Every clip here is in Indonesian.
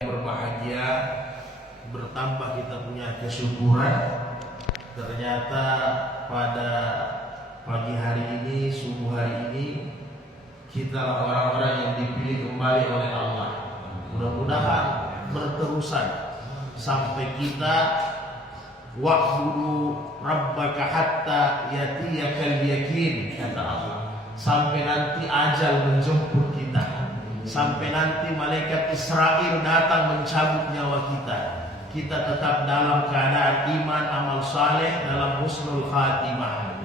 Berbahagia, bertambah kita punya kesyukuran. Ternyata pada pagi hari ini, subuh hari ini, kita orang-orang yang dipilih kembali oleh Allah. Mudah-mudahan berterusan sampai kita wa'budu rabbaka hatta yatiyakal yakin, kata Allah. Sampai nanti ajal menjemput kita, sampai nanti malaikat Israel datang mencabut nyawa kita, kita tetap dalam keadaan iman, amal saleh, dalam husnul khatimah.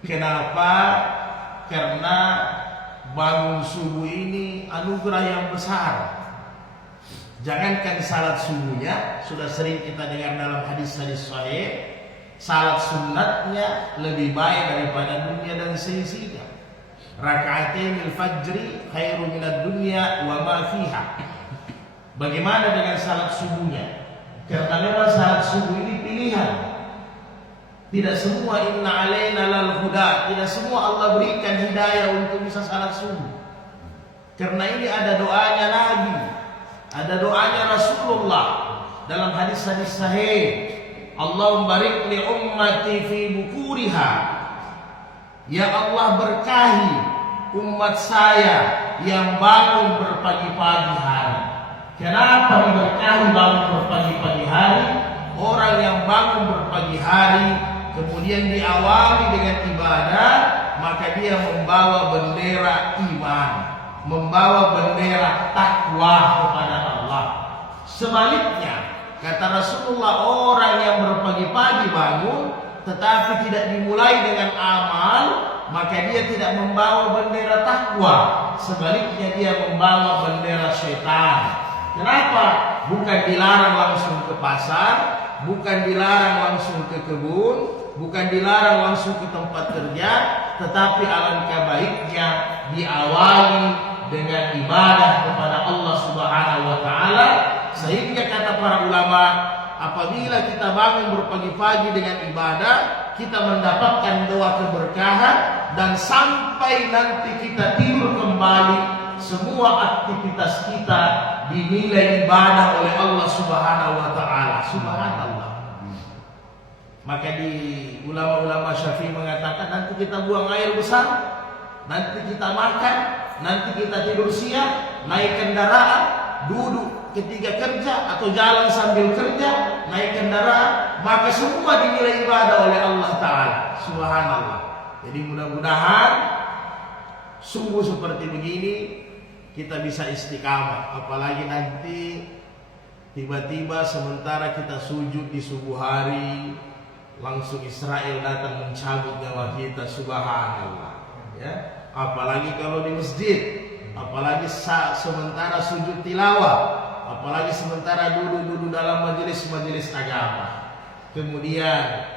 Kenapa? Karena bangun subuh ini anugerah yang besar. Jangankan salat subuhnya, sudah sering kita dengar dalam hadis-hadis sahih, salat sunnatnya lebih baik daripada dunia dan seisinya. Raka'atain al-fajri khairu minad dunya wa ma fiha. Bagaimana dengan salat subuhnya? Karena memang salat subuh ini pilihan. Tidak semua inna alaina lal huda, tidak semua Allah berikan hidayah untuk bisa salat subuh. Karena ini ada doanya Nabi, ada doanya Rasulullah dalam hadis-hadis sahih. Allahumma barik li ummati fi bukuriha. Ya Allah, berkahi umat saya yang bangun berpagi-pagi hari. Kenapa diberkahi bangun berpagi-pagi hari? Orang yang bangun berpagi hari kemudian diawali dengan ibadah, maka dia membawa bendera iman, membawa bendera takwa kepada Allah. Sebaliknya, kata Rasulullah, orang yang berpagi-pagi bangun tetapi tidak dimulai dengan amal, maka dia tidak membawa bendera takwa. Sebaliknya dia membawa bendera syaitan. Kenapa? Bukan dilarang langsung ke pasar, bukan dilarang langsung ke kebun, bukan dilarang langsung ke tempat kerja, tetapi alangkah baiknya diawali dengan ibadah kepada Allah Subhanahu wa taala. Sehingga kata para ulama, apabila kita bangun berpagi-pagi dengan ibadah, kita mendapatkan doa keberkahan, dan sampai nanti kita tidur kembali, semua aktivitas kita dinilai ibadah oleh Allah Subhanahu wa taala. Subhanallah. Maka di ulama-ulama Syafi'i mengatakan, nanti kita buang air besar, nanti kita makan, nanti kita tidur siang, naik kendaraan, duduk ketika kerja atau jalan sambil kerja, naik kendaraan, maka semua dinilai ibadah oleh Allah Ta'ala. Subhanallah. Jadi mudah-mudahan sungguh seperti begini kita bisa istiqamah. Apalagi nanti tiba-tiba sementara kita sujud di subuh hari, langsung Israel datang mencabut nyawa kita. Subhanallah. Ya. Apalagi kalau di masjid, apalagi sementara sujud tilawah, apalagi sementara duduk dalam majelis-majelis agama. Kemudian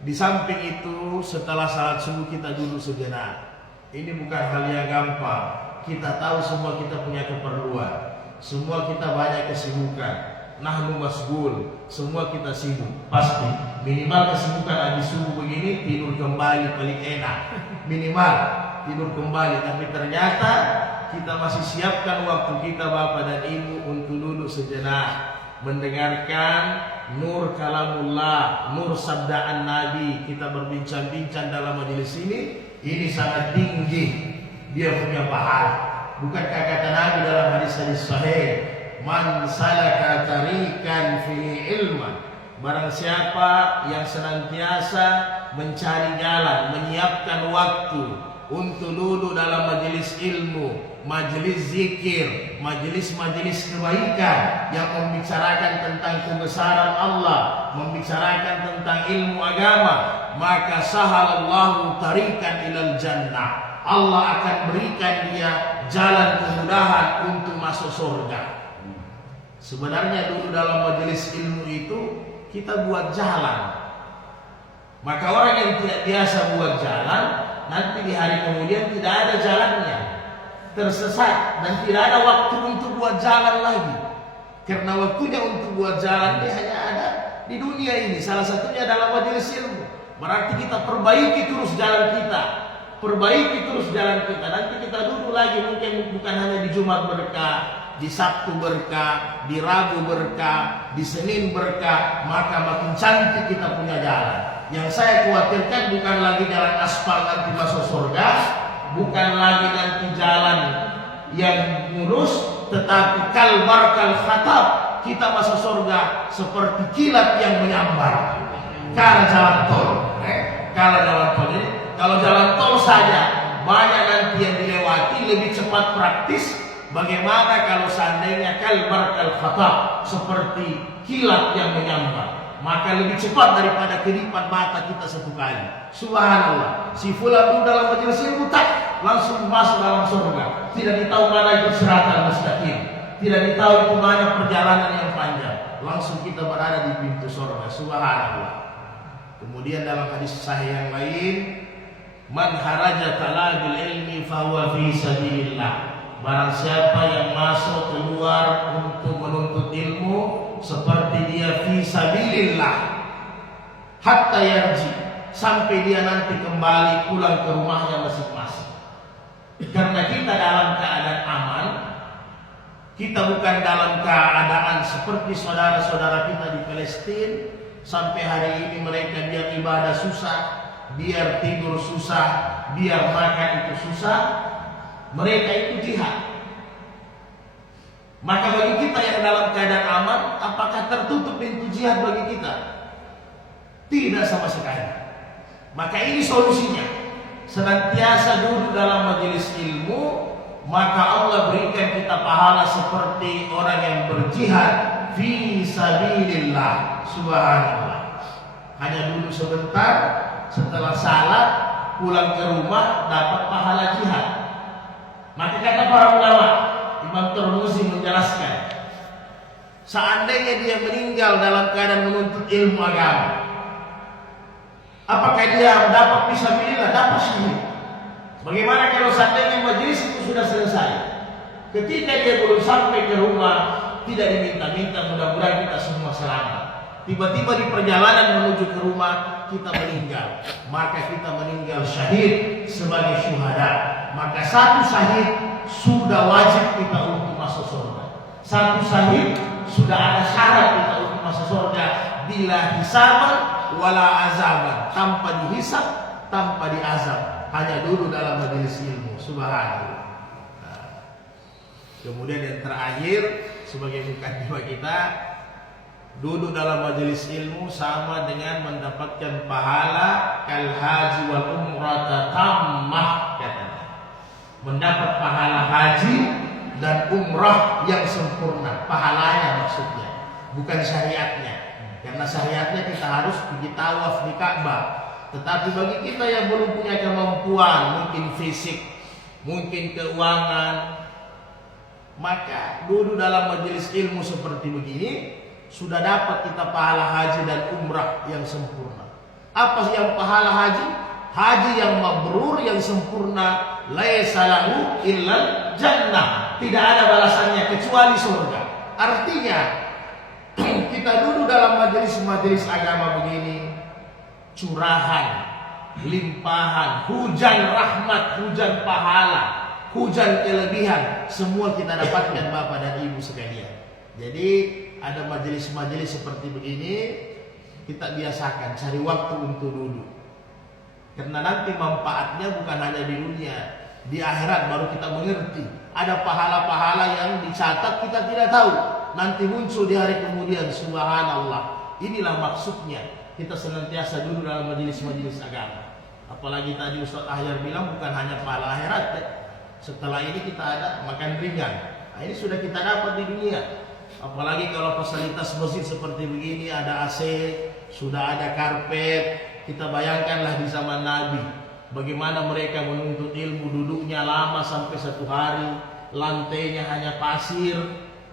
di samping itu, setelah salat subuh kita duduk sejenak. Ini bukan hal yang gampang. Kita tahu semua kita punya keperluan, semua kita banyak kesibukan. Nahnu masgul, semua kita sibuk. Pasti minimal kesibukan habis subuh begini, tidur kembali paling enak. Minimal tidur kembali. Tapi ternyata kita masih siapkan waktu kita Bapak dan Ibu untuk duduk sejenak, mendengarkan nur kalamullah, nur sabdaan Nabi. Kita berbincang-bincang dalam majelis ini sangat tinggi dia punya pahala. Bukankah kata Nabi dalam hadis-hadis sahih, man salaka tariqan fi ilman, barang siapa yang senantiasa mencari jalan, menyiapkan waktu untuk duduk dalam majelis ilmu, majelis zikir, majelis-majelis kebaikan yang membicarakan tentang kebesaran Allah, membicarakan tentang ilmu agama, maka sahalallahu tariqan ilal jannah. Allah akan berikan dia jalan kemudahan untuk masuk surga. Sebenarnya dulu dalam majelis ilmu itu kita buat jalan. Maka orang yang tidak biasa buat jalan, nanti di hari kemudian tidak ada jalannya, tersesat dan tidak ada waktu untuk buat jalan lagi. Karena waktunya untuk buat jalan dia hanya ada di dunia ini. Salah satunya dalam majelis ilmu. Berarti kita perbaiki terus jalan kita, perbaiki terus jalan kita. Nanti kita duduk lagi, mungkin bukan hanya di Jumat berkah, di Sabtu berkah, di Rabu berkah, di Senin berkah, maka makin cantik kita punya jalan. Yang saya khawatirkan bukan lagi jalan aspal nanti masuk surga, bukan lagi nanti jalan yang mulus, tetapi kalbar kal khatab, kita masuk surga seperti kilat yang menyambar. Karena jalan tol, jadi kalau jalan tol saja banyak nanti yang dilewati, lebih cepat praktis. Bagaimana kalau seandainya kalbar kal khatab, seperti kilat yang menyambar, maka lebih cepat daripada kedipan mata kita satu kali. Subhanallah, si fulan itu dalam majelis ilmu tak langsung masuk dalam surga. Tidak ditahu mana itu siratal mustaqim, tidak ditahu itu mana perjalanan yang panjang, langsung kita berada di pintu surga. Subhanallah. Kemudian dalam hadis sahih yang lain, man haraja talabil ilmi fahuwa fi sabilillah. Barang siapa yang masuk keluar untuk menuntut ilmu, seperti dia fi sabilillah, hatta yarji, sampai dia nanti kembali pulang ke rumahnya masing-masing. Karena kita dalam keadaan aman, kita bukan dalam keadaan seperti saudara-saudara kita di Palestina. Sampai hari ini mereka biar ibadah susah, biar tidur susah, biar makan itu susah, mereka itu jihad. Maka bagi kita yang dalam keadaan aman, apakah tertutup pintu jihad bagi kita? Tidak sama sekali. Maka ini solusinya, senantiasa duduk dalam majelis ilmu, maka Allah berikan kita pahala seperti orang yang berjihad fi sabilillah. Subhanallah. Hanya duduk sebentar, setelah salat pulang ke rumah dapat pahala jihad. Maka kata para ulama, Imam Tirmizi menjelaskan, seandainya dia meninggal dalam keadaan menuntut ilmu agama, apakah dia dapat fisabilillah? Dapat syahid. Bagaimana kalau seandainya majelis itu sudah selesai, ketika dia belum sampai ke rumah, tidak diminta-minta, mudah-mudahan kita semua selamat, tiba-tiba di perjalanan menuju ke rumah kita meninggal, maka kita meninggal syahid sebagai syuhada. Maka satu syahid sudah wajib kita untuk masuk surga. Satu syahid sudah ada syarat kita untuk masuk surga, bila hisaban wala azaban, tanpa dihisab, tanpa diazab, hanya duduk dalam majelis ilmu. Subhanallah. Kemudian yang terakhir sebagai mukadimah kita, duduk dalam majelis ilmu sama dengan mendapatkan pahala kal haji wal umrata tammah, katanya. Mendapat pahala haji dan umrah yang sempurna. Pahalanya maksudnya, bukan syariatnya. Karena syariatnya kita harus pergi tawaf di Ka'bah. Tetapi bagi kita yang belum punya kemampuan, mungkin fisik, mungkin keuangan, maka duduk dalam majelis ilmu seperti begini, sudah dapat kita pahala haji dan umrah yang sempurna. Apa yang pahala haji? Haji yang mabrur, yang sempurna, laisa lahu illal jannah. Tidak ada balasannya kecuali surga. Artinya kita duduk dalam majelis-majelis agama begini, curahan, limpahan, hujan rahmat, hujan pahala, hujan kelebihan, semua kita dapatkan Bapak dan Ibu sekalian. Jadi ada majelis-majelis seperti begini, kita biasakan cari waktu untuk duduk. Karena nanti manfaatnya bukan hanya di dunia, di akhirat baru kita mengerti. Ada pahala-pahala yang dicatat kita tidak tahu, nanti muncul di hari kemudian. Subhanallah. Inilah maksudnya kita senantiasa duduk dalam majelis-majelis agama. Apalagi tadi Ustaz Ahyar bilang bukan hanya pahala akhirat, setelah ini kita ada makan ringan. Nah, ini sudah kita dapat di dunia. Apalagi kalau fasilitas masjid seperti begini, ada AC, sudah ada karpet. Kita bayangkanlah di zaman Nabi, bagaimana mereka menuntut ilmu, duduknya lama sampai 1 hari, lantainya hanya pasir,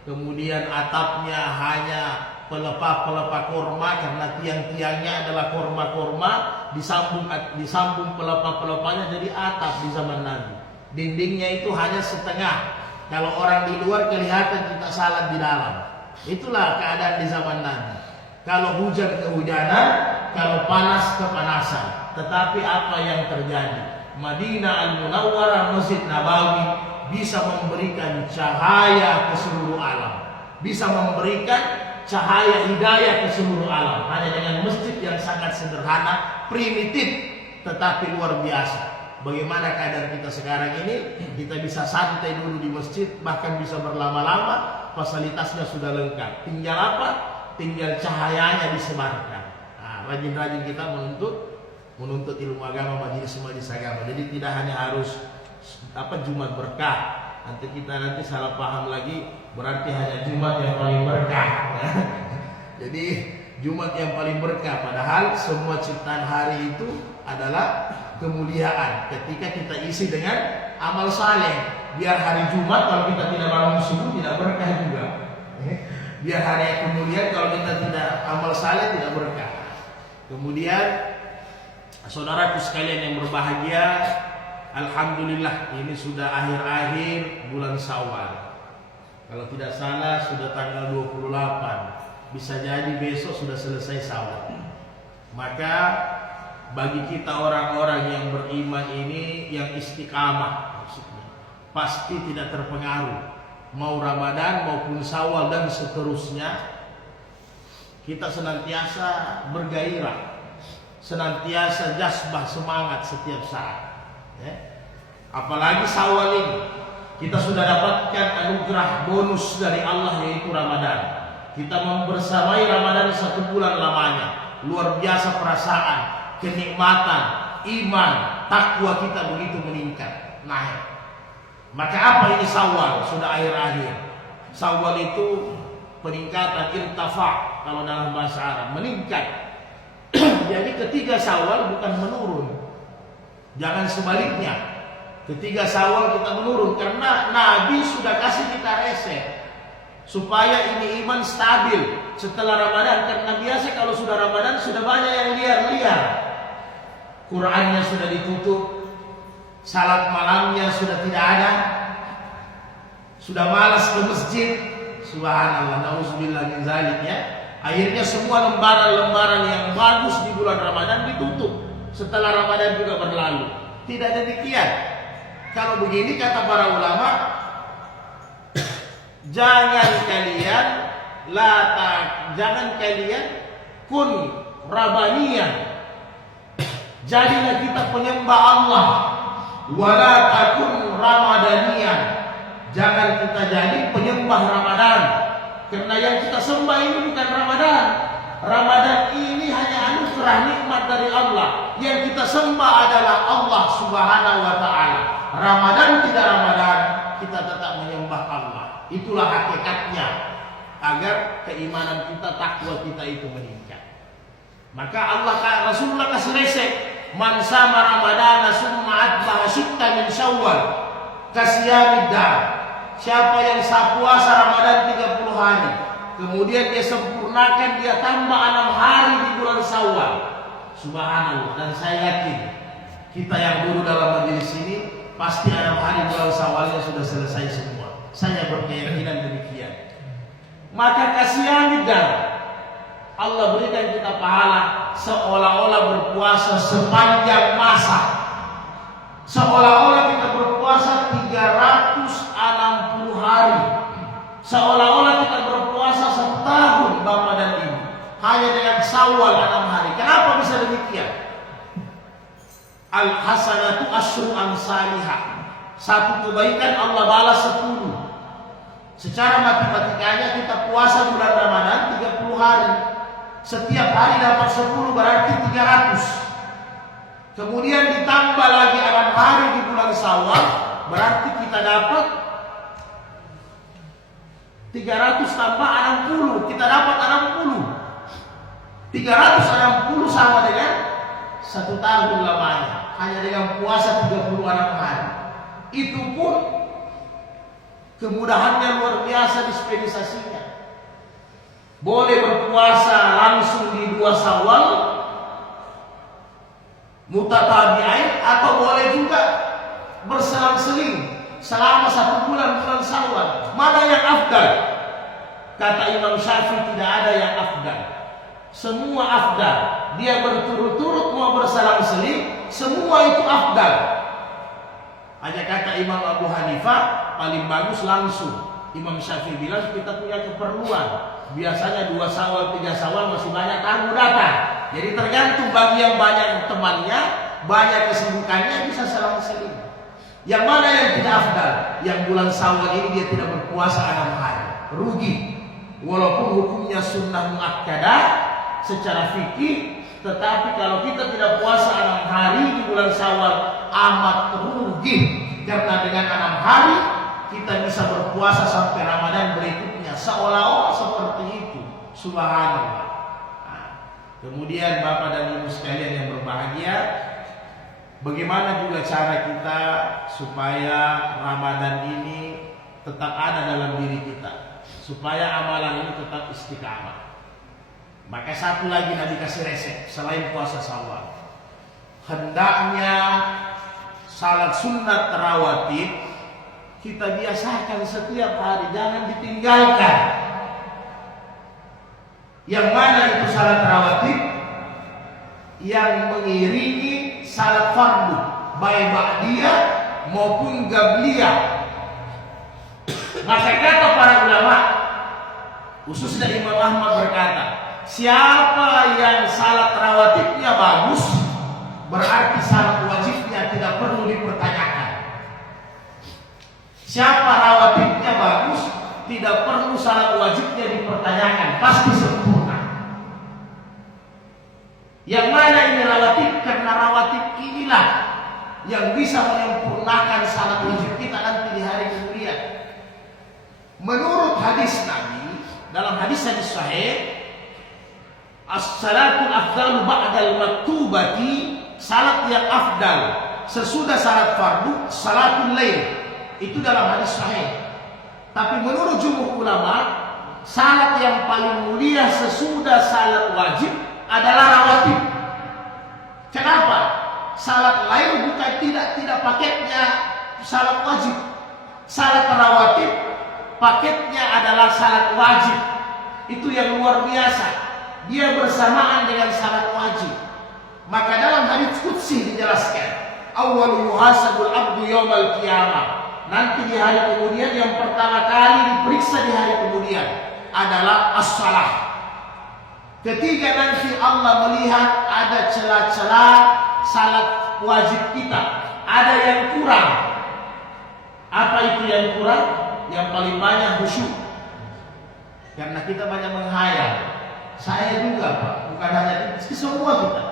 kemudian atapnya hanya pelepah-pelepah korma, karena tiang-tiangnya adalah korma-korma, disambung pelepah-pelepahnya jadi atap di zaman Nabi. Dindingnya itu hanya setengah. Kalau orang di luar kelihatan kita salat di dalam. Itulah keadaan di zaman Nabi. Kalau hujan kehujanan, kalau panas kepanasan. Tetapi apa yang terjadi? Madinah Al-Munawwarah, Masjid Nabawi bisa memberikan cahaya ke seluruh alam, bisa memberikan cahaya hidayah ke seluruh alam. Hanya dengan masjid yang sangat sederhana, primitif, tetapi luar biasa. Bagaimana keadaan kita sekarang ini? Kita bisa santai dulu di masjid, bahkan bisa berlama-lama, fasilitasnya sudah lengkap. Tinggal apa? Tinggal cahayanya disebarkan. Nah, rajin-rajin kita menuntut ilmu agama, majelis-majelis agama. Jadi tidak hanya harus Jumat berkah. Nanti salah paham lagi, berarti hanya Jumat yang paling berkah. Jadi Jumat yang paling berkah, padahal semua ciptaan hari itu adalah kemuliaan ketika kita isi dengan amal saleh. Biar hari Jumat kalau kita tidak bangun subuh tidak berkah juga. Biar hari kemuliaan kalau kita tidak amal saleh tidak berkah. Kemudian saudaraku sekalian yang berbahagia, alhamdulillah ini sudah akhir-akhir bulan Syawal. Kalau tidak salah sudah tanggal 28. Bisa jadi besok sudah selesai Syawal. Maka bagi kita orang-orang yang beriman ini, yang istiqamah maksudnya, pasti tidak terpengaruh mau Ramadan maupun Syawal dan seterusnya. Kita senantiasa bergairah, senantiasa jazbah, semangat setiap saat, ya. Apalagi Syawal ini kita sudah dapatkan anugerah bonus dari Allah, yaitu Ramadan. Kita membersamai Ramadan 1 bulan lamanya. Luar biasa perasaan, kenikmatan, iman, takwa kita begitu meningkat, naik. Maka apa ini Syawal? Sudah akhir-akhir. Syawal itu peningkatan, irtafa kalau dalam bahasa Arab, meningkat. Jadi ketiga Syawal bukan menurun. Jangan sebaliknya. Ketiga Syawal kita menurun, karena Nabi sudah kasih kita resep supaya ini iman stabil setelah Ramadan. Karena biasa kalau sudah Ramadan sudah banyak yang liar-liar. Qurannya sudah ditutup, salat malamnya sudah tidak ada, sudah malas ke masjid. Subhanallah, nauzubillah min zalik, ya. Akhirnya semua lembaran-lembaran yang bagus di bulan Ramadan ditutup setelah Ramadan juga berlalu. Tidak demikian. Kalau begini kata para ulama, jangan kalian kun rabaniyan, jadilah kita penyembah Allah, wala takun ramadaniyan, jangan kita jadi penyembah Ramadan. Karena yang kita sembah ini bukan Ramadan. Ramadan ini hanya anugerah nikmat dari Allah. Yang kita sembah adalah Allah Subhanahu wa ta'ala. Ramadan tidak Ramadan, kita tetap menyembah Allah. Itulah hakikatnya, agar keimanan kita, takwa kita itu meningkat. Maka Rasulullah kasih resep, man sama Ramadan summa atba'a sitta min Syawal kasiyamid dahr. Siapa yang puasa Ramadan 30 hari, kemudian dia sempurnakan, dia tambah 6 hari di bulan Syawal. Subhanallah. Dan saya yakin kita yang dulu dalam majelis ini pasti 6 hari bulan Syawalnya sudah selesai semua. Saya berkeyakinan demikian. Maka kasihani dan Allah berikan kita pahala seolah-olah berpuasa sepanjang masa. Seolah-olah kita berpuasa 360 hari. Seolah-olah kita berpuasa setahun Ramadan ini hanya dengan Syawal 6 hari. Kenapa bisa demikian? Al-hasanatu asyru amsalihah. Satu kebaikan Allah balas 10. Secara matematikanya kita puasa bulan Ramadan 30 hari. Setiap hari dapat 10, berarti 300. Kemudian ditambah lagi 6 hari di bulan Syawal, berarti kita dapat 300 tambah 60, kita dapat 60. 360 sama dengan 1 tahun lamanya, hanya dengan puasa 36 hari. Itu pun kemudahannya luar biasa dispensasinya. Boleh berpuasa langsung di 2 Syawal mutatabi'ain, atau boleh juga berselang-seling selama 1 bulan Syawal. Mana yang afdal? Kata Imam Syafi'i, tidak ada yang afdal. Semua afdal. Dia berturut-turut mau berselang-seling, semua itu afdal. Hanya kata Imam Abu Hanifah, paling bagus langsung. Imam Syafi'i bilang kita punya keperluan. Biasanya 2 Syawal, 3 Syawal masih banyak tamu datang. Jadi tergantung bagi yang banyak temannya, banyak kesibukannya bisa selang-seling. Yang mana yang tidak afdal? Yang bulan Syawal ini dia tidak berpuasa 6 hari. Rugi. Walaupun hukumnya sunnah muakkadah secara fikih, tetapi kalau kita tidak puasa 6 hari di bulan Syawal amat rugi. Karena dengan 6 hari kita bisa berpuasa sampai Ramadan berikutnya, seolah-olah seperti itu. Subhanallah. Nah, kemudian Bapak dan Ibu sekalian yang berbahagia, bagaimana juga cara kita supaya Ramadan ini tetap ada dalam diri kita, supaya amalan ini tetap istiqamah. Maka satu lagi Nabi kasih resep selain puasa Syawal. Hendaknya salat sunat rawatib kita biasakan setiap hari, jangan ditinggalkan. Yang mana itu salat rawatib? Yang mengiringi salat fardu, baik ba'diyah maupun qabliyah. Maka kata para ulama, khusus dari Imam Ahmad berkata, siapa yang salat rawatibnya bagus, berarti salat wajibnya tidak perlu dipertanyakan. Siapa rawatibnya bagus, tidak perlu salat wajibnya dipertanyakan, pasti sempurna. Yang mana ini rawatib? Karena rawatib inilah yang bisa menyempurnakan salat wajib kita nanti di hari kemudian. Menurut hadis Nabi, dalam hadis-hadis sahih, as-salatul afdalu ba'dal maktubati, salat yang afdal sesudah salat fardu, salatul lail. Itu dalam hadis sahih. Tapi menurut jumhur ulama, salat yang paling mulia sesudah salat wajib adalah rawatib. Kenapa? Salat lain bukan tidak paketnya salat wajib. Salat rawatib paketnya adalah salat wajib. Itu yang luar biasa. Dia bersamaan dengan salat wajib. Maka dalam hadits qudsi dijelaskan, awwalu yuhasabul abdu yaumal qiyamah. Nanti di hari kemudian yang pertama kali diperiksa di hari kemudian adalah as-salah. Ketika nanti Allah melihat ada celah-celah salat wajib kita, ada yang kurang. Apa itu yang kurang? Yang paling banyak khusyuk. Karena kita banyak menghayal. Saya juga Pak, bukan hanya itu, semua kita.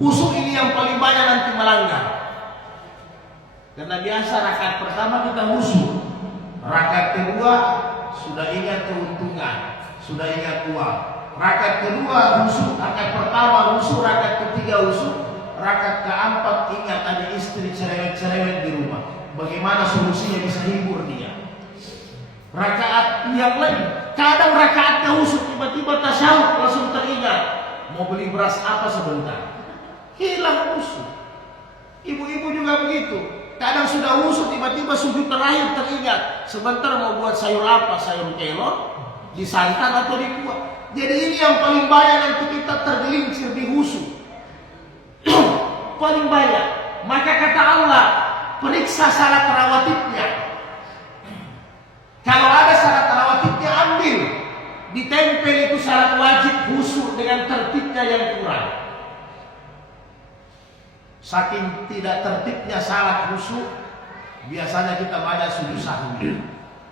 Khusyuk ini yang paling banyak nanti melanggar. Karena biasa rakaat pertama kita khusyuk, rakaat kedua sudah ingat keuntungan, sudah ingat uang. Rakaat kedua khusyuk, rakaat pertama khusyuk, rakaat ketiga khusyuk, rakaat keempat ingat ada istri cerewet-cerewet di rumah. Bagaimana solusinya bisa hibur dia? Rakaat yang lain, kadang rakaatnya khusyuk, tiba-tiba tasyahud langsung teringat mau beli beras apa sebentar, hilang khusyuk. Ibu-ibu juga begitu. Kadang sudah khusyuk, tiba-tiba sujud terakhir teringat sebentar mau buat sayur apa, sayur kelor, disantan atau dibuat. Jadi ini yang paling banyak nanti kita tergelincir di khusyuk. Paling banyak. Maka kata Allah, periksa salat rawatibnya. Kalau ada salat rawatibnya ambil, ditempel itu salat wajib khusyuk dengan tertibnya yang kurang. Saking tidak tertibnya salat khusyuk, biasanya kita banyak sujud sahwi.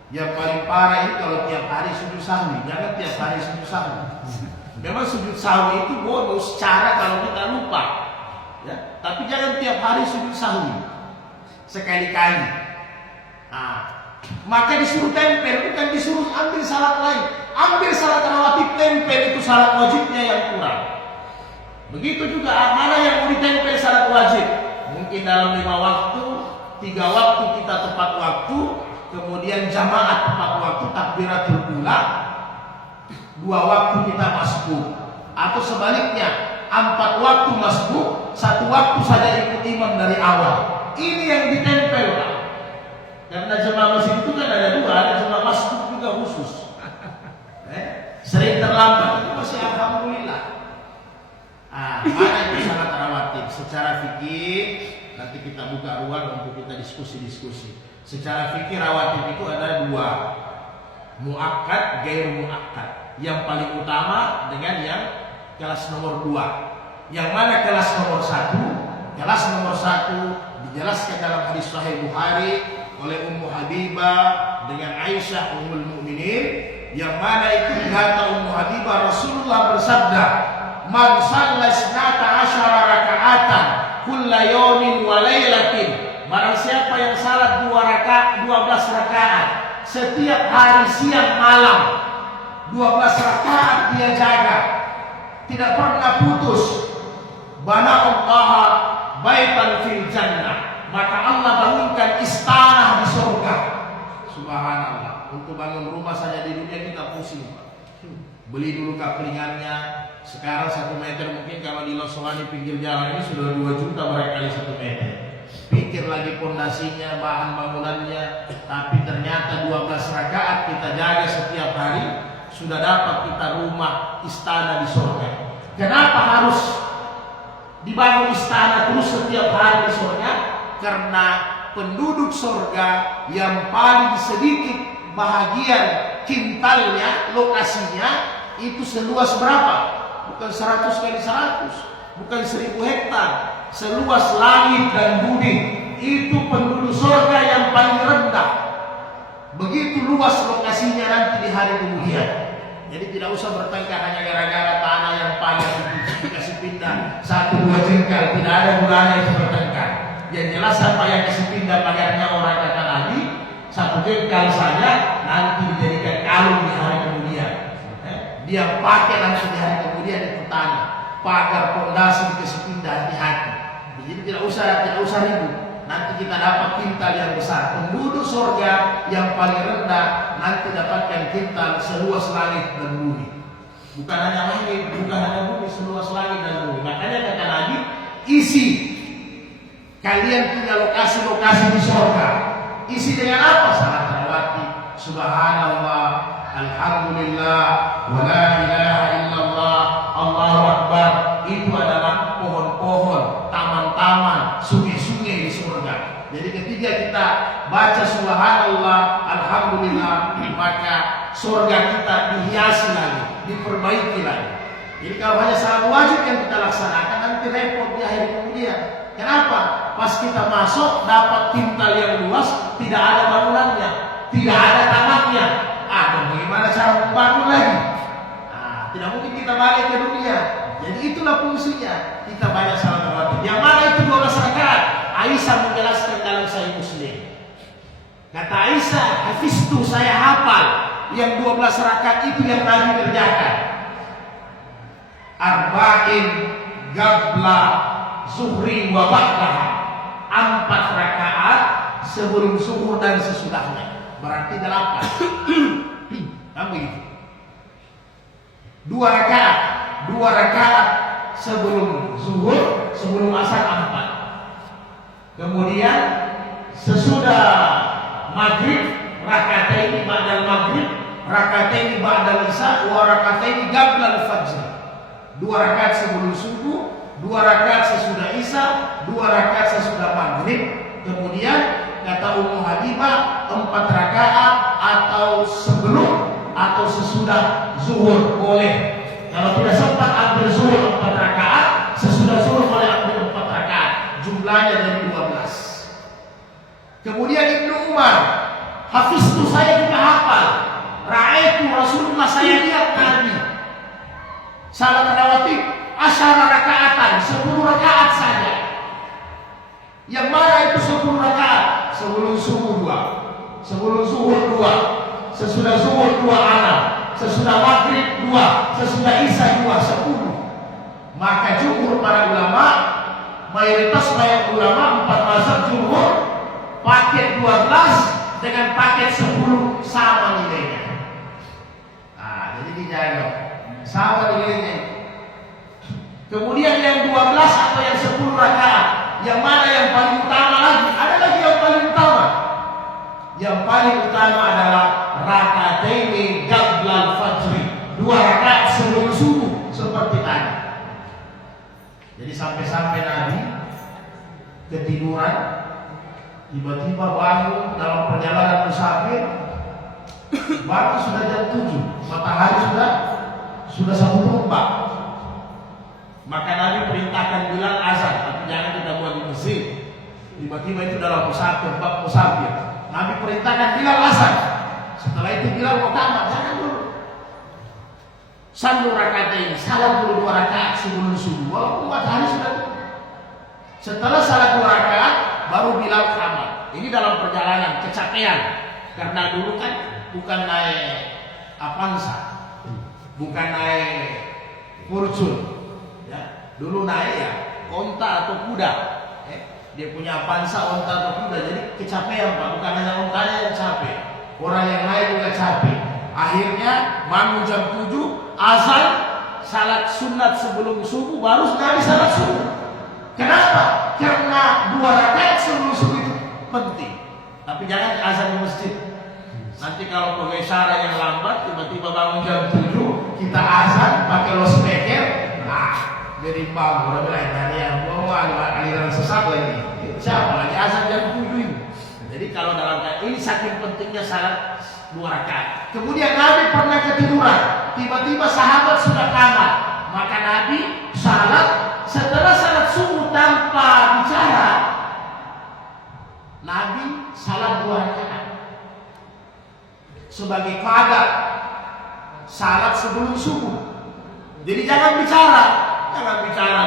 Yang paling parah ini kalau tiap hari sujud sahwi, jangan tiap hari sujud sahwi. Memang sujud sahwi itu bonus cara kalau kita lupa, ya. Tapi jangan tiap hari sujud sahwi, sekali-kali. Maka disuruh tempel, bukan disuruh ambil salat lain. Ambil salat rawatib, tempel itu salat wajibnya yang kurang. Begitu juga mana yang mau ditempel salat wajib. Mungkin dalam 5 waktu, 3 waktu kita tepat waktu, kemudian jamaah tepat waktu, takbiratul ula, 2 waktu kita masbuk. Atau sebaliknya, 4 waktu masbuk, 1 waktu saja ikut imam dari awal. Ini yang ditempel Pak. Karena jemaah masjid itu kan ada 2, ada jemaah masbuk juga khusus. Sering terlambat itu masih alhamdulillah. Mana itu salat rawatib? Secara fikih nanti kita buka ruang untuk kita diskusi-diskusi. Secara fikih rawatib itu ada dua, muakkad, gair muakkad. Yang paling utama dengan yang kelas nomor 2. Yang mana kelas nomor 1? Kelas nomor 1 dijelaskan dalam hadis Sahih Bukhari oleh Ummu Habibah dengan Aisyah Ummul Mukminin, yang mana itu kata Ummu Habibah, Rasulullah bersabda, "Man shalla 12 raka'atan kulla yawmin wa lailatin." Barang siapa yang salat 12 rakaat setiap hari siang malam, 12 rakaat dia jaga, tidak pernah putus, bana Allah baitan fil jannah, maka Allah bangunkan istana di surga. Subhanallah. Untuk bangun rumah saja di dunia kita pusing, beli dulu kaplingannya. Sekarang 1 meter mungkin kalau di Losowani pinggir jalan ini sudah 2 juta barangkali 1 meter. Pikir lagi pondasinya, bahan bangunannya, tapi ternyata 12 rakaat kita jaga setiap hari, sudah dapat kita rumah istana di surga. Kenapa harus dibangun istana terus setiap hari di surga? Karena penduduk surga yang paling sedikit bahagian kintalnya, lokasinya itu seluas berapa? Bukan 100 kali 100, bukan 1000 hektar, seluas langit dan bumi. Itu penduduk surga yang paling rendah. Begitu luas lokasinya nanti di hari kemudian. Jadi tidak usah bertengkar hanya gara-gara tanah yang paling dikasih pindah 1-2 jengkal. Tidak ada gunanya itu bertengkar. Yang jelas apa yang kasih pindah pagarnya orang kata Nabi, 1 jengkal saja nanti dijadikan kalung di hari kemudian. Dia pakai nanti di hari kemudian itu tanah, pagar pondasi dikasih pindah, hati-hati. Jadi tidak usah ribut. Nanti kita dapat kintal yang besar. Penduduk surga yang paling rendah nanti dapatkan kintal seluas langit dan bumi. Bukan hanya langit, bukan hanya bumi, seluas langit dan bumi. Makanya kata Nabi, isi. Kalian punya lokasi-lokasi di surga. Isi dengan apa? Salat rawatib, subhanallah, alhamdulillah, wa la ilaha illallah, Allahu akbar. Itu adalah pohon-pohon, taman-taman, sungai-sungai di surga. Jadi ketika kita baca subhanallah, alhamdulillah, maka surga kita dihiasi lagi, diperbaiki lagi. Jadi kalau hanya salat wajib yang kita laksanakan, nanti repot di akhir kemudian. Kenapa? Pas kita masuk dapat kintal yang luas, tidak ada bangunannya, tidak ada tamannya. Dan bagaimana cara membangun lagi? Tidak mungkin kita balik ke dunia. Jadi itulah fungsinya kita banyak salat rawatib. Yang mana itu 12 rakaat? Aisyah menjelaskan dalam Sahih Muslim. Kata Aisyah, hafiztu, saya hafal yang 12 rakaat itu yang Nabi kerjakan. Arba'in qabla zuhri wa ba'daha. 4 rakaat sebelum zuhur dan sesudahnya. Berarti 8. Kan begitu. 2 rakaat sebelum zuhur, sebelum asar 4. Kemudian sesudah maghrib rakataini ba'dal maghrib, rakataini ba'dal isya, wa rakataini qablal fajr. 2 rakaat sebelum subuh, 2 rakaat sesudah isya, 2 rakaat sesudah maghrib. Kemudian kata Ummu Habibah 4 rakaat atau sebelum atau sesudah zuhur boleh. Kalau tidak sempat ambil zuhur 4 rakaat, sesudah zuhur boleh ambil 4 rakaat. Jumlahnya dari 12. Kemudian Ibnu Umar, hafiztu, saya juga hafal. Ra'aitu Rasulullah, saya lihat Nabi salat rawatib 10 rakaatan, 10 rakaat saja. Yang mana itu 10 rakaat? Sebelum subuh 2, sebelum zuhur 2, sesudah zuhur 2 anak, sesudah maghrib 2, sesudah isya 2, 10. Maka jumhur para ulama, mayoritas banyak ulama 4 mazhab jumhur, paket 12 dengan paket 10 sama nilainya. Jadi dijaga sama nilainya. Kemudian yang 12 atau yang 10 rakaat, yang mana yang paling utama lagi? Ada lagi yang paling utama. Yang paling utama adalah rakataini qablal fajri, 2 rakaat sebelum subuh seperti tadi. Jadi sampai-sampai Nabi ketiduran, Tiba-tiba bangun dalam perjalanan musafir, baru sudah jam 7, matahari sudah satu tombak. Maka Nabi perintahkan Bilal azan, tapi jangan kita buat di masjid. Tiba-tiba itu dalam musafir, bab musafir. Nabi perintahkan Bilal azan. Setelah itu Bilal mau kamar, jangan dulu. Sallu rakaat ini, salat dulu 2 rakaat sebelum subuh. Walaupun matahari sudah. Setelah salat 2 rakaat, baru Bilal kamar. Ini dalam perjalanan kecapean, karena dulu kan bukan naik Avanza, bukan naik Fortune. Ya, dulu naik ya onta atau kuda. Dia punya Avanza, onta atau kuda. Jadi kecapean Pak, bukan hanya ontanya yang capek, orang yang lain juga capek. Akhirnya bangun jam 7, azan, salat sunat sebelum subuh, baru sekali salat subuh. Kenapa? Karena 2 rakaat sebelum subuh itu penting. Tapi jangan azan di masjid. Nanti kalau pegawai syara yang lambat tiba-tiba bangun jam 7, kita azan pakai loudspeaker, jadi bangun bilang tadi yang bawa aliran sesat lagi. Siapa lagi azan jam 7 ini? Jadi kalau dalam ini saking pentingnya salat 2 rakaat. Kemudian Nabi pernah ketiduran, tiba-tiba sahabat sudah kamar, maka Nabi salat. Setelah salat subuh tanpa bicara, Nabi salat 2 rakaat sebagai qada salat sebelum subuh. Jadi jangan bicara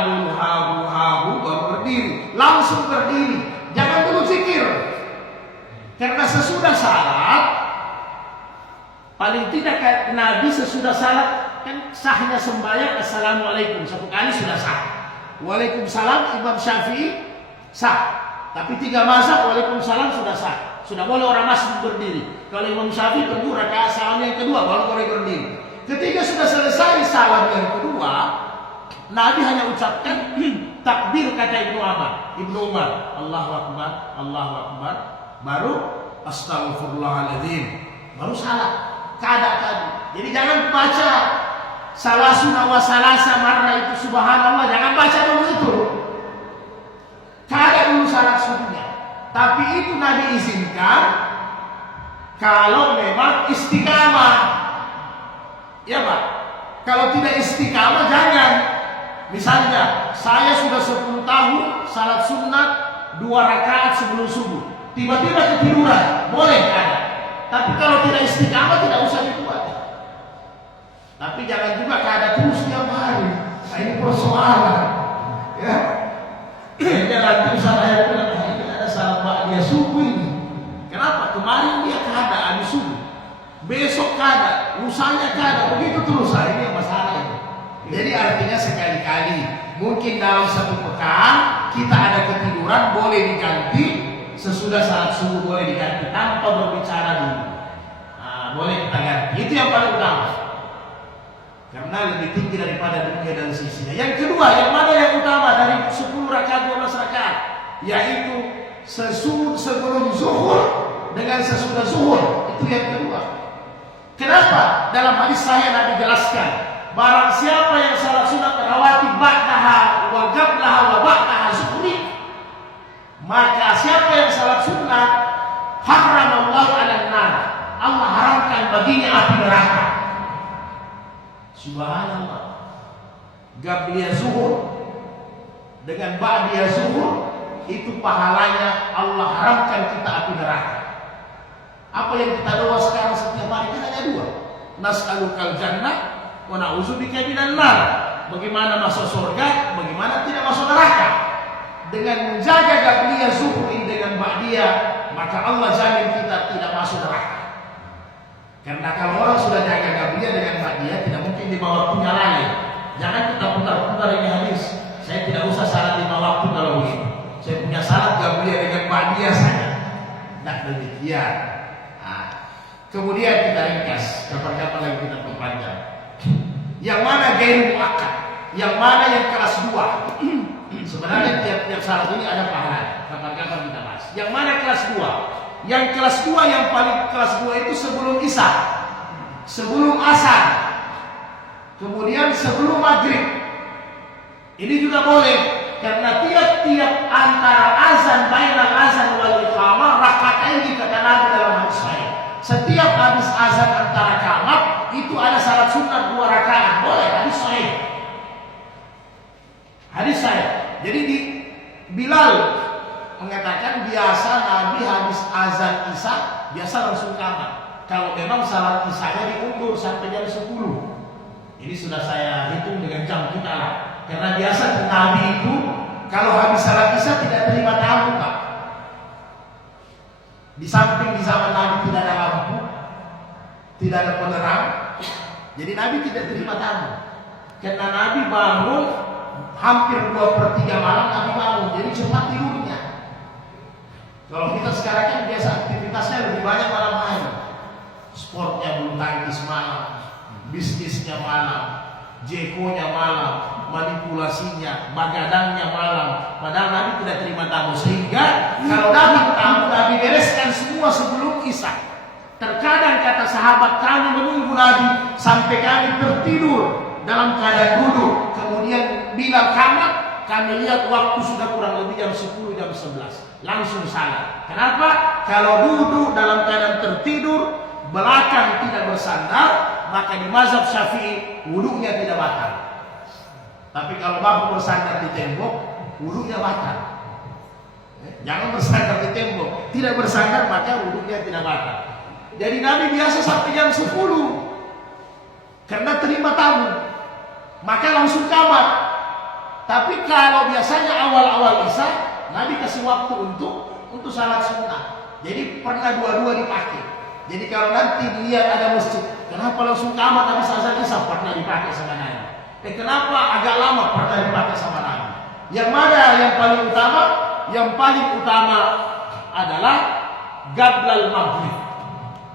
dulu hagu baru berdiri, langsung berdiri. Jangan dulu zikir, karena sesudah salat, paling tidak Nabi sesudah salat kan sahnya sembahyang assalamualaikum 1 kali sudah sah. Waalaikumsalam Imam Syafi'i sah. Tapi 3 mazhab waalaikumsalam sudah sah. Sudah boleh orang masuk berdiri. Kalau Imam Syafi'i tunggu rakaat salam yang kedua baru boleh berdiri. Ketika sudah selesai salam yang kedua, Nabi hanya ucapkan takbir kata Ibnu Umar, Allahu Akbar, Allahu Akbar, baru Astaghfirullahaladzim, baru salat. Kada. Jadi jangan baca salasuna wa salasa marra itu subhanallah, jangan baca dulu itu. Kada dulu salat subuhnya. Tapi itu Nabi izinkan kalau memang istiqamah. Ya Pak, kalau tidak istiqamah jangan. Misalnya saya sudah 10 tahun salat sunat 2 rakaat sebelum subuh, tiba-tiba ketiduran, boleh kada. Tapi kalau tidak istiqamah tidak usah dibuat. Tapi jangan juga kada terus tiap hari. Nah, ini persoalan. Ya. Kayaknya nanti saya bilang ini ada salat dia subuh ini. Kenapa? Kemarin dia kada habis subuh, besok kada, lusanya kada, begitu terus. Ini yang masalah ini. Jadi artinya sekali-kali, mungkin dalam 1 pekan kita ada ketiduran, boleh diganti. Sesudah salat subuh boleh diganti tanpa berbicara dulu. Nah, boleh kita ganti. Itu yang paling utama. Karena lebih tinggi daripada dunia dan sisinya. Yang kedua, yang mana yang utama dari 10 rakaat 12 rakaat? Yaitu sebelum zuhur dengan sesudah zuhur. Itu yang kedua. Kenapa? Dalam hadis sahih Nabi jelaskan, barang siapa yang salat sunat rawatib ba'daha wa qablaha wa ba'daha zuhri, maka siapa yang salat sunat haramallahu 'alan nar, Allah haramkan baginya api neraka. Subhanallah. Qabliyah zuhur dengan ba'diyah zuhur itu pahalanya Allah haramkan kita api neraka. Apa yang kita doa sekarang setiap hari kan hanya 2. Nas'alukal jannah wa na'udzubika minan nar. Bagaimana masuk surga, bagaimana tidak masuk neraka. Dengan menjaga qabliyah zuhur ini dengan ba'diyah, maka Allah jamin kita tidak masuk neraka. Karena kalau orang sudah jaga qabliyah dengan ba'diyah, tidak mungkin dibawa waktunya lain. Jangan kita putar-putar ini hadis. Saya tidak usah salat 5 waktu kalau begitu. Saya punya salat qabliyah dengan ba'diyah saja. Nah demikian. Kemudian kita ringkas, kapan-kapan lagi kita perpanjang. Yang mana gairul muakkad, yang mana yang kelas 2. Sebenarnya tiap-tiap salat ini ada pahala. Kapan-kapan kita bahas. Yang mana kelas 2? Yang kelas 2, yang paling kelas 2 itu sebelum isya, sebelum asar, kemudian sebelum maghrib. Ini juga boleh, karena tiap-tiap antara azan bainal azan wal iqamah Setiap habis azan antara qamat itu ada salat sunat 2 rakaat. Boleh, hadis sahih. Hadis sahih. Jadi di Bilal mengatakan biasa Nabi habis azan Isya biasa langsung qamat. Kalau memang salat Isyanya diundur sampai jam 10. Ini sudah saya hitung dengan jam kita lah. Karena biasa Nabi itu kalau habis salat Isya tidak terima tamu, Pak. Di samping di zaman Nabi tidak ada lampu, tidak ada penerang, jadi Nabi tidak terima tamu. Karena Nabi bangun hampir 2/3 malam Nabi bangun, jadi cepat tidurnya. Kalau kita sekarang kan biasa aktivitasnya lebih banyak malam hari, sportnya bulu tangkis malam, bisnisnya malam, jekonya malam, manipulasinya, bagadangnya malam. Padahal Nabi tidak terima tamu. Sehingga kalau Nabi tamu, Nabi bereskan semua sebelum Isya. Terkadang kata sahabat kami menunggu Nabi sampai kami tertidur dalam keadaan duduk. Kemudian bila qamat, kami lihat waktu sudah kurang lebih jam 10, jam 11. Langsung salat. Kenapa? Kalau duduk dalam keadaan tertidur, belakang tidak bersandar, maka di mazhab Syafi'i wudunya tidak batal. Tapi kalau bahu bersandar di tembok, wudunya batal. Jangan bersandar di tembok. Tidak bersandar maka wudunya tidak batal. Jadi Nabi biasa sampai jam 10 karena terima tamu, maka langsung qamat. Tapi kalau biasanya awal-awal Isya, Nabi kasih waktu untuk salat sunnah. Jadi pernah dua-dua dipakai. Jadi kalau nanti dilihat ada masjid, kenapa langsung qamat habis azan Isya? Pernah dipakai sama Nabi. Kenapa agak lama? Pernah dipakai sama Nabi. Yang mana yang paling utama? Yang paling utama adalah qablal maghrib.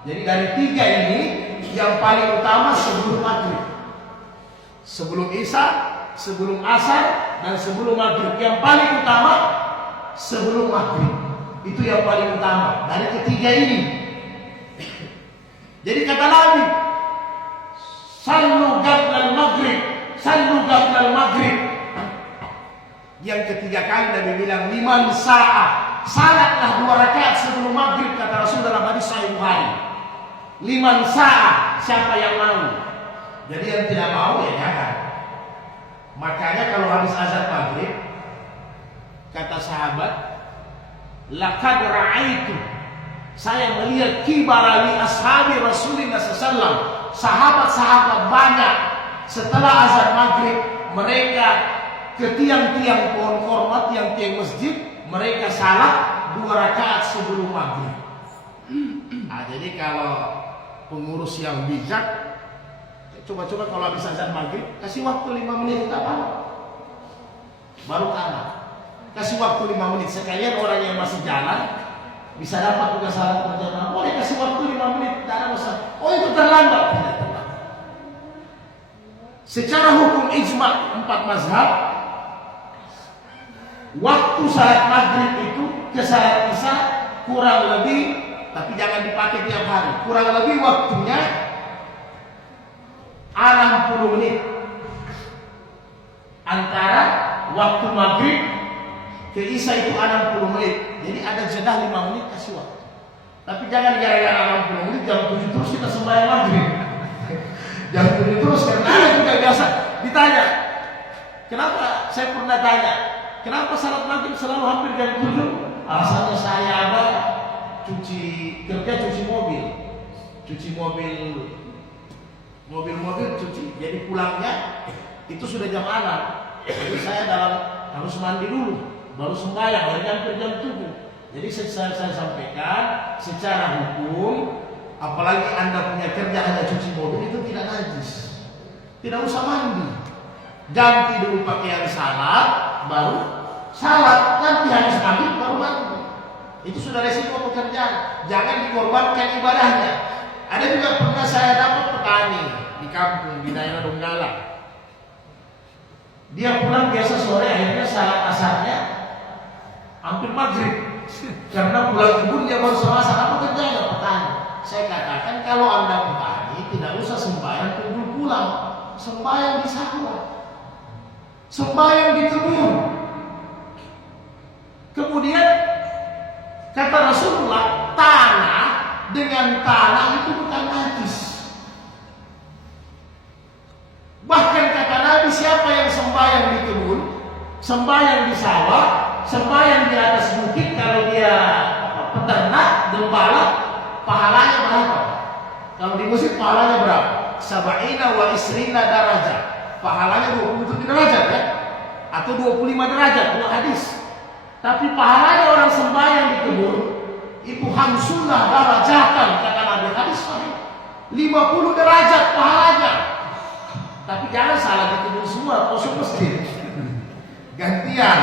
Jadi dari 3 ini yang paling utama sebelum maghrib. Sebelum Isya, sebelum Asar, dan sebelum maghrib. Yang paling utama sebelum maghrib. Itu yang paling utama dari ketiga ini. Jadi kata Nabi, sallu qablal maghrib, sallu qablal maghrib. Yang ketiga kali Nabi bilang liman sa'ah, salatlah 2 rakaat sebelum maghrib, kata Rasul dalam hadis Sahih Bukhari. Liman sa'ah, siapa yang mau. Jadi yang tidak mau ya jangan. Makanya kalau habis azan maghrib, kata sahabat, laqad ra'aitu, saya melihat kibarali ashabi Rasulullah SAW, sahabat-sahabat banyak setelah azan maghrib mereka ke tiang-tiang pohon kurma, tiang-tiang masjid, mereka salat 2 rakaat sebelum maghrib. Jadi kalau pengurus yang bijak, coba-coba kalau habis azan maghrib kasih waktu 5 menit apa? Baru qamat. Kasih waktu 5 menit. Sekalian orang yang masih jalan bisa dapat juga salat berjamaah. Boleh kasih waktu 5 menit, tidak ada masalah. Oh itu terlambat. Tidak terlambat. Secara hukum ijma 4 mazhab, waktu salat maghrib itu ke salat Isya kurang lebih, tapi jangan dipakai tiap hari, kurang lebih waktunya 60 menit. Antara waktu maghrib ke Isya itu 60 menit. Jadi ada jeda 5 menit kasih waktu. Tapi jangan gara-gara 60 menit jam 7 terus kita sembahyang maghrib. Jam 7 terus, karena ada juga biasa ditanya. Kenapa? Saya pernah tanya, kenapa salat maghrib selalu hampir jam 7? Alasannya saya ada cuci mobil. Cuci mobil cuci. Jadi pulangnya itu sudah jam 6. Jadi saya harus mandi dulu, baru sembahyang, jadi hampir jam 7. Jadi saya sampaikan secara hukum, apalagi Anda punya kerja hanya cuci mobil, itu tidak najis. Tidak usah mandi. Ganti dulu pakaian salat, baru salat. Nanti habis mandi baru mandi. Itu sudah resiko pekerjaan. Jangan dikorbankan ibadahnya. Ada juga pernah saya dapat petani di kampung di daerah Donggala. Dia pulang biasa sore, akhirnya salat asarnya hampir maghrib. Karena pulang kebun dia baru selesai. Apa kerjanya? Petani. Saya katakan kalau Anda petani tidak usah sembahyang tunggu pulang, sembahyang di sawah, sembahyang di kebun. Kemudian kata Rasulullah, tanah dengan tanah itu bukan najis. Bahkan kata Nabi, siapa yang sembahyang di kebun, sembahyang di sawah, sembahyang di atas bukit, kalau dia peternak, gembala, pahalanya berapa? Kalau di Mesir pahalanya berapa? Sab'ina wa isrina darajat. Pahalanya 27 derajat ya? Atau 25 derajat, dua hadis. Tapi pahalanya orang sembahyang di kebun itu hamsullah darajatan, kata Nabi, hadis sahih. 50 derajat pahalanya. Tapi jangan salah di kebun semua, kosong masjid. Gantian.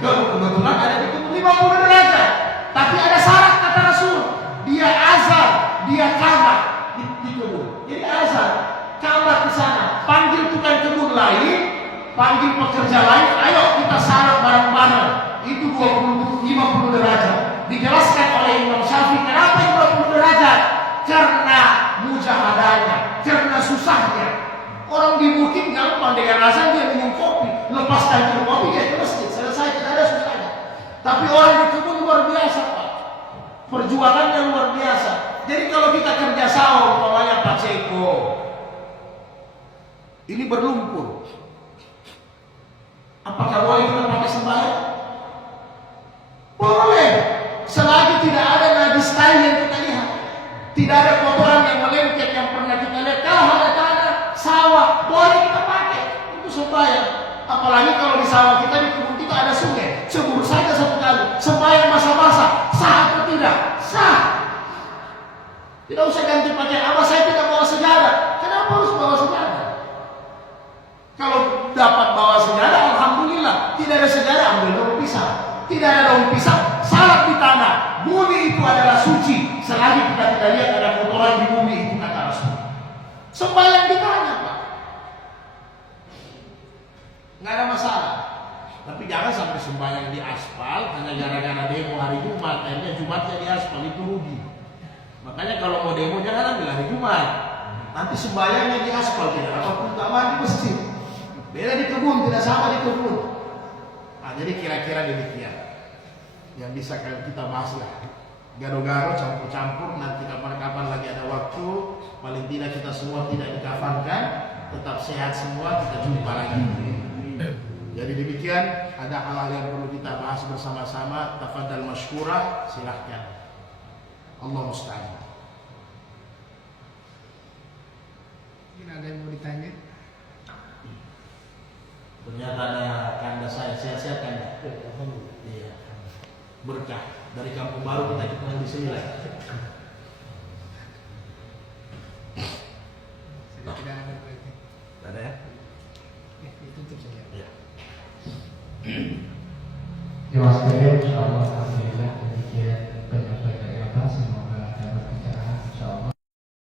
Kalau kebetulan ada di kebun 50 derajat. Tapi ada syarat kata Rasul. Dia azan, dia kamar di kebun. Jadi azan, kamar di sana. Panggil tukang kebun lain, panggil pekerja lain. Ayo kita salat bareng-bareng. Itu 50 derajat. Dijelaskan oleh Imam Syafi'i. Kenapa 50 derajat? Karena mujahadanya, karena susahnya. Orang di bukit gampang dengan azan dia minum kopi, lepas tangkir kopi dia ke masjid, selesai, tidak ada susahnya. Tapi orang di kebun luar biasa Pak, perjuangannya luar biasa. Jadi kalau kita kerja sawah, umpamanya Pak Ceko, ini berlumpur, apakah boleh kita pakai sembahyang? Boleh, selagi tidak ada najis kain yang kita lihat, tidak ada kotoran yang melengket yang pernah kita lihat. Kalau ada tanah sawah, boleh kita pakai untuk sembahyang. Apalagi kalau di sawah kita, di kebun kita ada sungai, cebur saja satu kali, sembahyang basah-basah, sah atau tidak? Sah. Tidak usah ganti pakai. Apa saya tidak bawa sejadah? Kenapa harus bawa sejadah? Kalau dapat bawa sejadah, alhamdulillah. Tidak ada sejadah, ambil daun pisang. Tidak ada daun pisang, salat di tanah. Bumi itu adalah suci selagi kita tidak lihat ada kotoran di bumi itu, kata Rasul. Sembahyang di tanah Pak, nggak ada masalah. Tapi jangan sampai sembahyang di aspal hanya gara-gara demo hari Jumat, akhirnya Jumatnya di aspal, itu rugi. Makanya kalau mau demo jangan ambil hari Jumat, nanti sembahyangnya di aspal, tidak apapun keamanan di masjid. Beda di kebun, tidak sama di kebun. Nah, jadi kira-kira demikian yang bisa kita bahas lah. Gado-gado, campur-campur, nanti kapan-kapan lagi ada waktu. Paling tidak kita semua tidak dikafankan, tetap sehat semua, kita jumpa lagi. Jadi demikian, ada hal-hal yang perlu kita bahas bersama-sama. Tafadhal masykurah, silahkan. Allah musta'an. Mungkin ada yang mau ditanya? Ternyata ada kanda saya, sehat-sehat kanda. Iya. Berkah dari Kampung Baru kita ketemu di sini lah. Sudah tidak ada berarti. Tidak ada ya? Ya, ditutup saja. Iya. Terima kasih, insyaallah alhamdulillah demikian